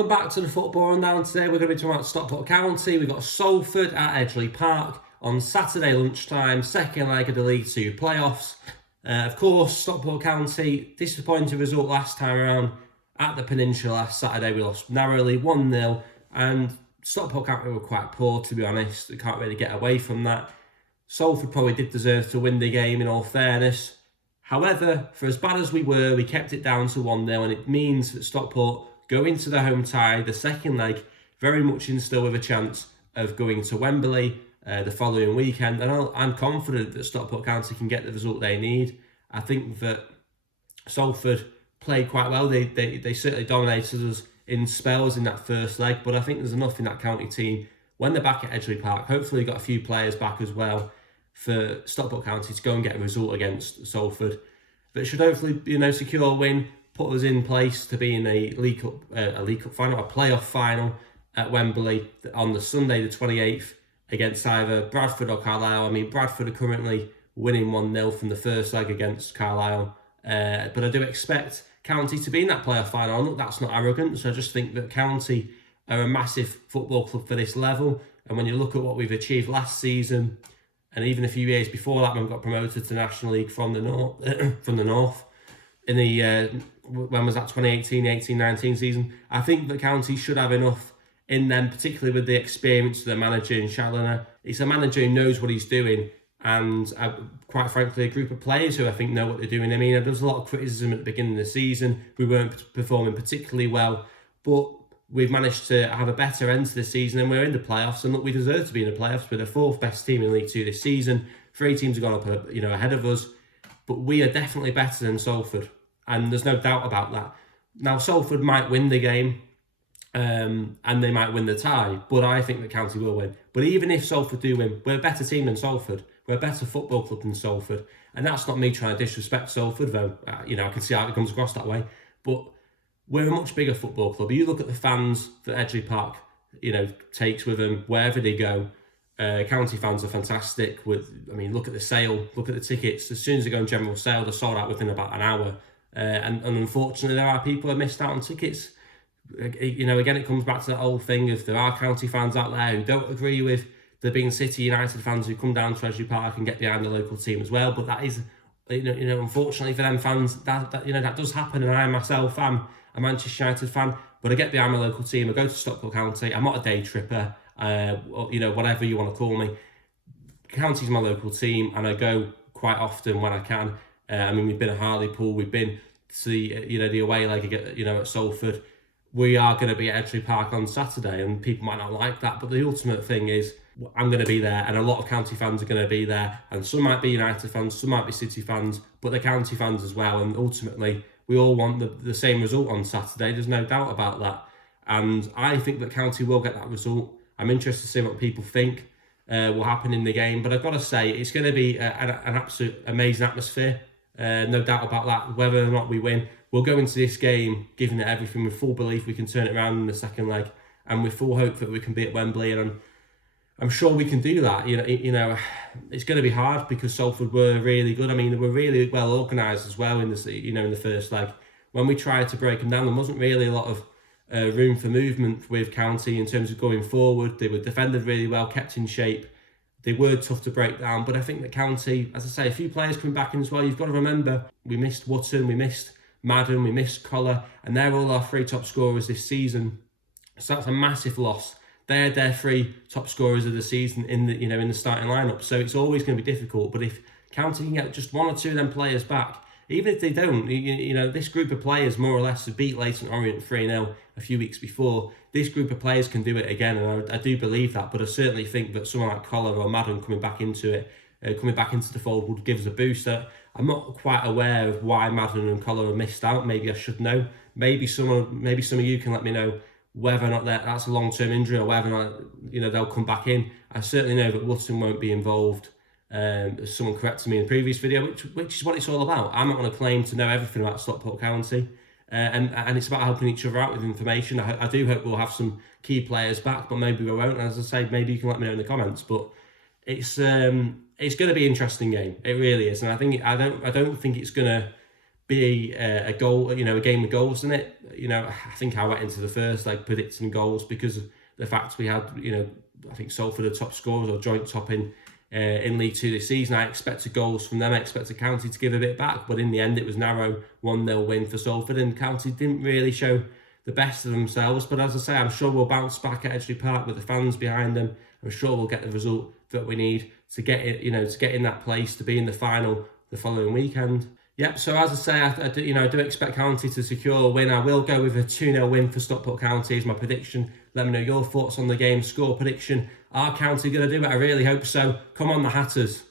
Welcome back to the Football Rundown. Today we're going to be talking about Stockport County. We've got Salford at Edgeley Park on Saturday lunchtime, second leg of the League Two playoffs. Of course, Stockport County, disappointing result last time around at the Peninsula last Saturday. We lost narrowly 1-0, and Stockport County were quite poor, to be honest. We can't really get away from that. Salford probably did deserve to win the game, in all fairness. However, for as bad as we were, we kept it down to 1-0, and it means that Stockport go into the home tie, the second leg, very much in still with a chance of going to Wembley the following weekend. And I'm confident that Stockport County can get the result they need. I think that Salford played quite well. They certainly dominated us in spells in that first leg, but I think there's enough in that county team when they're back at Edgeley Park. Hopefully, got a few players back as well for Stockport County to go and get a result against Salford. That should hopefully, secure a win, put us in place to be in a League Cup final, a playoff final at Wembley on the Sunday, the 28th, against either Bradford or Carlisle. I mean, Bradford are currently winning 1-0 from the first leg against Carlisle, but I do expect County to be in that playoff final. Look, that's not arrogant, so I just think that County are a massive football club for this level. And when you look at what we've achieved last season, and even a few years before that, when we got promoted to National League from the north, in the when was that, 2018, 18-19 season, I think that County should have enough in them, particularly with the experience of the manager in Challoner. It's a manager who knows what he's doing, and quite frankly, a group of players who I think know what they're doing. I mean, there was a lot of criticism at the beginning of the season. We weren't performing particularly well, but we've managed to have a better end to the season, and we're in the playoffs. And look, we deserve to be in the playoffs. We're the fourth best team in League Two this season. 3 teams have gone up, ahead of us, but we are definitely better than Salford, and there's no doubt about that. Now, Salford might win the game, and they might win the tie, but I think that County will win. But even if Salford do win, we're a better team than Salford. We're a better football club than Salford, and that's not me trying to disrespect Salford, though. I can see how it comes across that way, but we're a much bigger football club. You look at the fans that Edgeley Park, takes with them wherever they go. County fans are fantastic. Look at the sale, look at the tickets. As soon as they go in general sale, they're sold out within about an hour. And unfortunately, there are people who have missed out on tickets. Again, it comes back to that old thing of there are County fans out there who don't agree with there being City United fans who come down to Edgeley Park and get behind the local team as well. But that is, unfortunately for them fans, that does happen. And I myself am a Manchester United fan, but I get behind my local team. I go to Stockport County. I'm not a day tripper, whatever you want to call me. County's my local team, and I go quite often when I can. We've been at Hartlepool, we've been to the away leg at Salford. We are going to be at Edgeley Park on Saturday, and people might not like that, but the ultimate thing is I'm going to be there, and a lot of County fans are going to be there, and some might be United fans, some might be City fans, but they're County fans as well, and ultimately we all want the same result on Saturday. There's no doubt about that, and I think that County will get that result. I'm interested to see what people think will happen in the game, but I've got to say it's going to be an absolute amazing atmosphere. No doubt about that. Whether or not we win, we'll go into this game giving it everything, with full belief we can turn it around in the second leg, and with full hope that we can be at Wembley. And I'm sure we can do that. It's going to be hard because Salford were really good. They were really well organised as well in the first leg. When we tried to break them down, there wasn't really a lot of room for movement with County in terms of going forward. They were defended really well, kept in shape. They were tough to break down, but I think that County, as I say, a few players coming back in as well. You've got to remember, we missed Wootton, we missed Madden, we missed Collar, and they're all our 3 top scorers this season. So that's a massive loss. They're their 3 top scorers of the season in the starting lineup. So it's always going to be difficult. But if County can get just 1 or 2 of them players back, even if they don't, this group of players more or less have beat Leyton Orient 3-0 a few weeks before. This group of players can do it again, and I do believe that. But I certainly think that someone like Collar or Madden coming back into the fold would give us a boost. I'm not quite aware of why Madden and Collar have missed out. Maybe I should know. Maybe some of you can let me know whether or not that's a long-term injury or whether or not they'll come back in. I certainly know that Wootton won't be involved. Someone corrected me in the previous video, which is what it's all about. I'm not going to claim to know everything about Stockport County, and it's about helping each other out with information. I do hope we'll have some key players back, but maybe we won't. As I say, maybe you can let me know in the comments. But it's going to be an interesting game. It really is, and I don't think it's going to be a goal, a game with goals in it. I think I went into the first leg predicting goals because of the fact we had, I think Salford are top scorers or joint top in League Two this season. I expected goals from them. I expected County to give a bit back, but in the end it was narrow 1-0 win for Salford, and County didn't really show the best of themselves. But as I say, I'm sure we'll bounce back at Edgeley Park with the fans behind them. I'm sure we'll get the result that we need to get it, to get in that place to be in the final the following weekend. Yep, so as I say, I do expect County to secure a win. I will go with a 2-0 win for Stockport County as my prediction. Let me know your thoughts on the game score prediction. Are County going to do it? I really hope so. Come on, the Hatters.